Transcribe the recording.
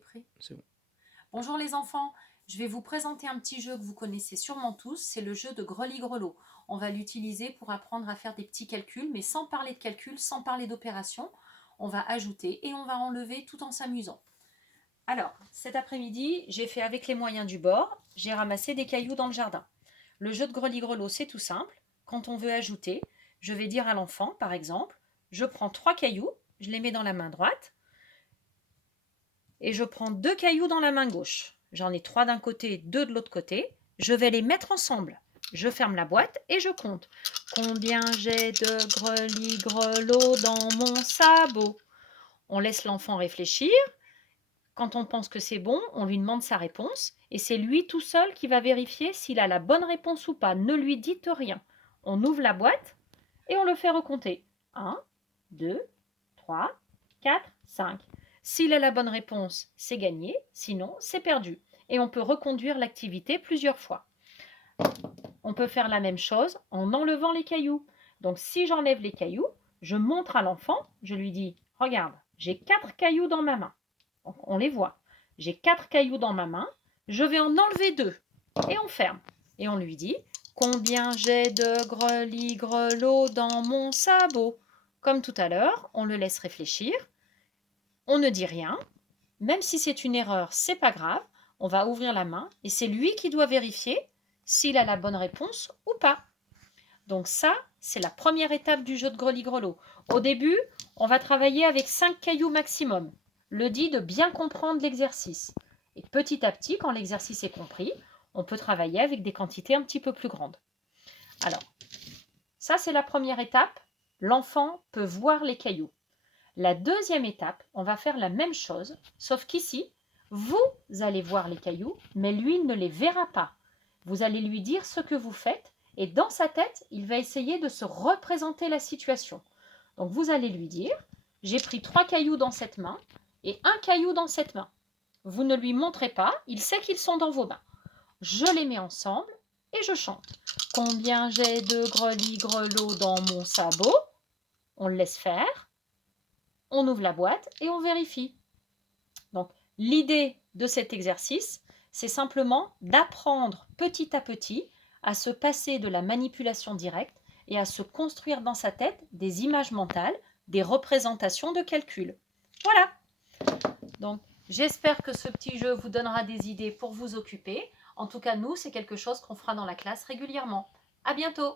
Prêt? C'est bon. Bonjour les enfants, je vais vous présenter un petit jeu que vous connaissez sûrement tous, c'est le jeu de Greli-Grelot. On va l'utiliser pour apprendre à faire des petits calculs, mais sans parler de calcul, sans parler d'opération. On va ajouter et on va enlever tout en s'amusant. Alors, cet après-midi, j'ai fait avec les moyens du bord, j'ai ramassé des cailloux dans le jardin. Le jeu de Greli-Grelot, c'est tout simple. Quand on veut ajouter, je vais dire à l'enfant, par exemple, je prends 3 cailloux, je les mets dans la main droite, et je prends 2 cailloux dans la main gauche. J'en ai 3 d'un côté, 2 de l'autre côté. Je vais les mettre ensemble. Je ferme la boîte et je compte. Combien j'ai de grelis-grelots dans mon sabot? On laisse l'enfant réfléchir. Quand on pense que c'est bon, on lui demande sa réponse et c'est lui tout seul qui va vérifier s'il a la bonne réponse ou pas. Ne lui dites rien. On ouvre la boîte et on le fait recompter. 1, 2, 3, 4, 5. S'il a la bonne réponse, c'est gagné, sinon c'est perdu. Et on peut reconduire l'activité plusieurs fois. On peut faire la même chose en enlevant les cailloux. Donc si j'enlève les cailloux, je montre à l'enfant, je lui dis, regarde, j'ai 4 cailloux dans ma main. Donc on les voit. J'ai 4 cailloux dans ma main, je vais en enlever 2. Et on ferme. Et on lui dit, combien j'ai de grelis-grelots dans mon sabot? Comme tout à l'heure, on le laisse réfléchir. On ne dit rien. Même si c'est une erreur, c'est pas grave. On va ouvrir la main et c'est lui qui doit vérifier s'il a la bonne réponse ou pas. Donc ça, c'est la première étape du jeu de greli-grelot. Au début, on va travailler avec 5 cailloux maximum. Le dit de bien comprendre l'exercice. Et petit à petit, quand l'exercice est compris, on peut travailler avec des quantités un petit peu plus grandes. Alors, ça c'est la première étape. L'enfant peut voir les cailloux. La deuxième étape, on va faire la même chose, sauf qu'ici, vous allez voir les cailloux, mais lui ne les verra pas. Vous allez lui dire ce que vous faites et dans sa tête, il va essayer de se représenter la situation. Donc vous allez lui dire, j'ai pris 3 cailloux dans cette main et 1 caillou dans cette main. Vous ne lui montrez pas, il sait qu'ils sont dans vos mains. Je les mets ensemble et je chante. Combien j'ai de grelis-grelots dans mon sabot? On le laisse faire. On ouvre la boîte et on vérifie. Donc, l'idée de cet exercice, c'est simplement d'apprendre petit à petit à se passer de la manipulation directe et à se construire dans sa tête des images mentales, des représentations de calcul. Voilà. Donc, j'espère que ce petit jeu vous donnera des idées pour vous occuper. En tout cas, nous, c'est quelque chose qu'on fera dans la classe régulièrement. À bientôt!